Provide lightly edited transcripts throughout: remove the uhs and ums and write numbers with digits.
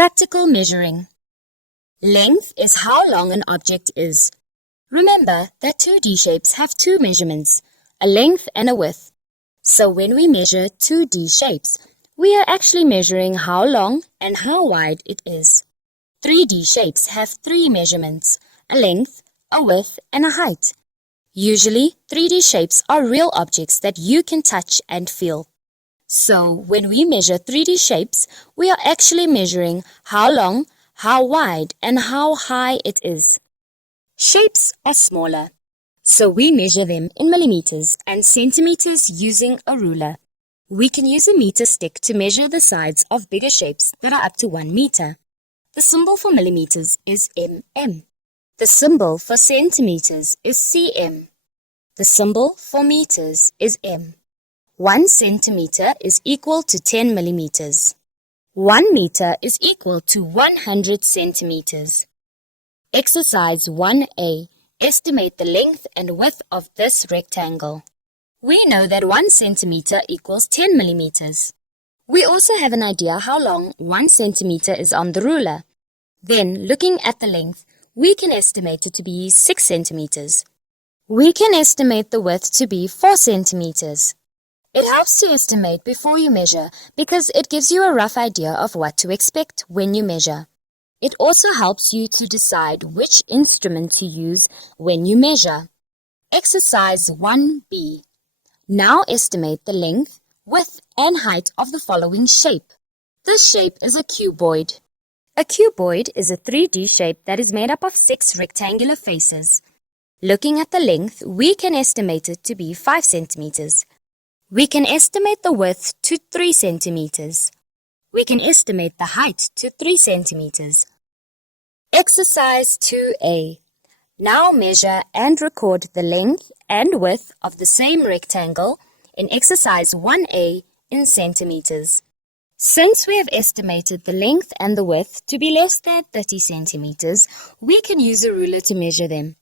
Practical measuring. Length is how long an object is. Remember that 2D shapes have two measurements, a length and a width. So when we measure 2D shapes, we are actually measuring how long and how wide it is. 3D shapes have three measurements, a length, a width, and a height. Usually, 3D shapes are real objects that you can touch and feel. So when we measure 3D shapes, we are actually measuring how long, how wide, and how high it is. Shapes are smaller, so we measure them in millimeters and centimeters using a ruler. We can use a meter stick to measure the sides of bigger shapes that are up to 1 meter. The symbol for millimeters is mm. The symbol for centimeters is cm. The symbol for meters is m. 1 centimeter is equal to 10 millimeters. 1 meter is equal to 100 centimeters. Exercise 1A. Estimate the length and width of this rectangle. We know that 1 centimeter equals 10 millimeters. We also have an idea how long 1 centimeter is on the ruler. Then, looking at the length, we can estimate it to be 6 centimeters. We can estimate the width to be 4 centimeters. It helps to estimate before you measure because it gives you a rough idea of what to expect when you measure. It also helps you to decide which instrument to use when you measure. Exercise 1B. Now estimate the length, width, and height of the following shape. This shape is a cuboid. A cuboid is a 3D shape that is made up of 6 rectangular faces. Looking at the length, we can estimate it to be 5 centimeters. We can estimate the width to 3 centimeters. We can estimate the height to 3 centimeters. Exercise 2A. Now measure and record the length and width of the same rectangle in exercise 1A in centimeters. Since we have estimated the length and the width to be less than 30 centimeters, we can use a ruler to measure them.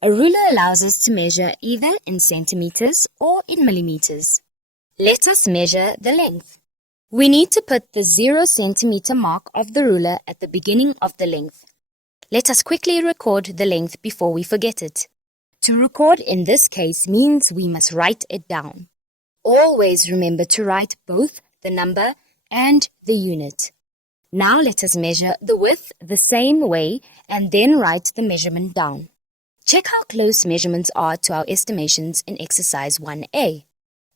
A ruler allows us to measure either in centimeters or in millimeters. Let us measure the length. We need to put the 0 centimeter mark of the ruler at the beginning of the length. Let us quickly record the length before we forget it. To record in this case means we must write it down. Always remember to write both the number and the unit. Now let us measure the width the same way and then write the measurement down. Check how close measurements are to our estimations in exercise 1A.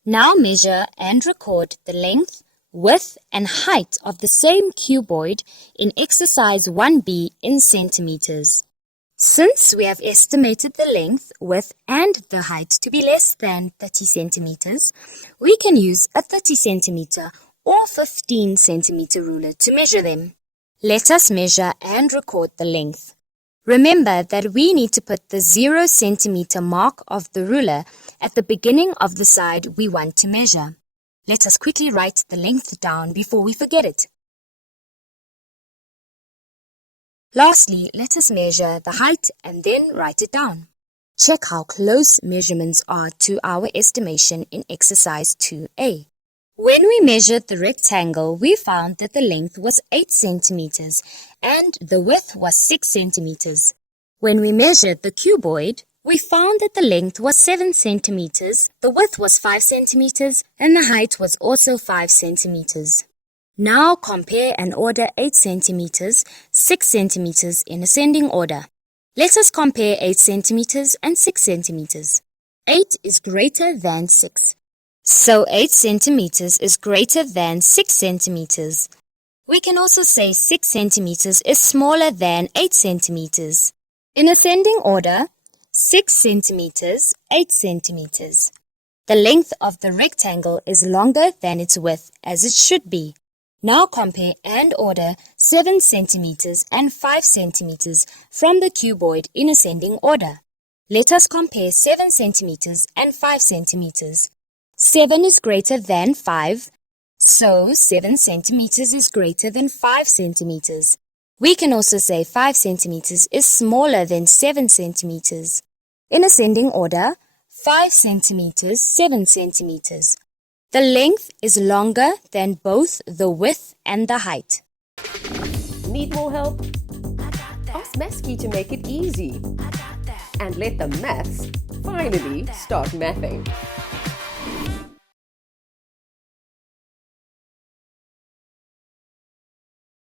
Now measure and record the length, width, and height of the same cuboid in exercise 1B in centimeters. Since we have estimated the length, width, and the height to be less than 30 centimeters, we can use a 30 centimeter or 15 centimeter ruler to measure them. Let us measure and record the length. Remember that we need to put the 0 centimeter mark of the ruler at the beginning of the side we want to measure. Let us quickly write the length down before we forget it. Lastly, let us measure the height and then write it down. Check how close measurements are to our estimation in exercise 2A. When we measured the rectangle, we found that the length was 8 centimeters and the width was 6 centimeters. When we measured the cuboid, we found that the length was 7 centimeters, the width was 5 centimeters, and the height was also 5 centimeters. Now compare and order 8 centimeters, 6 centimeters in ascending order. Let us compare 8 centimeters and 6 centimeters. 8 is greater than 6. So 8 centimeters is greater than 6 centimeters. We can also say 6 centimeters is smaller than 8 centimeters. In ascending order, 6 centimeters, 8 centimeters. The length of the rectangle is longer than its width, as it should be. Now compare and order 7 centimeters and 5 centimeters from the cuboid in ascending order. Let us compare 7 centimeters and 5 centimeters. 7 is greater than 5, so 7 centimeters is greater than 5 centimeters. We can also say 5 centimeters is smaller than 7 centimeters. In ascending order, 5 centimeters, 7 centimeters. The length is longer than both the width and the height. Need more help? Ask Mathskey to make it easy. And let the maths finally start mathing.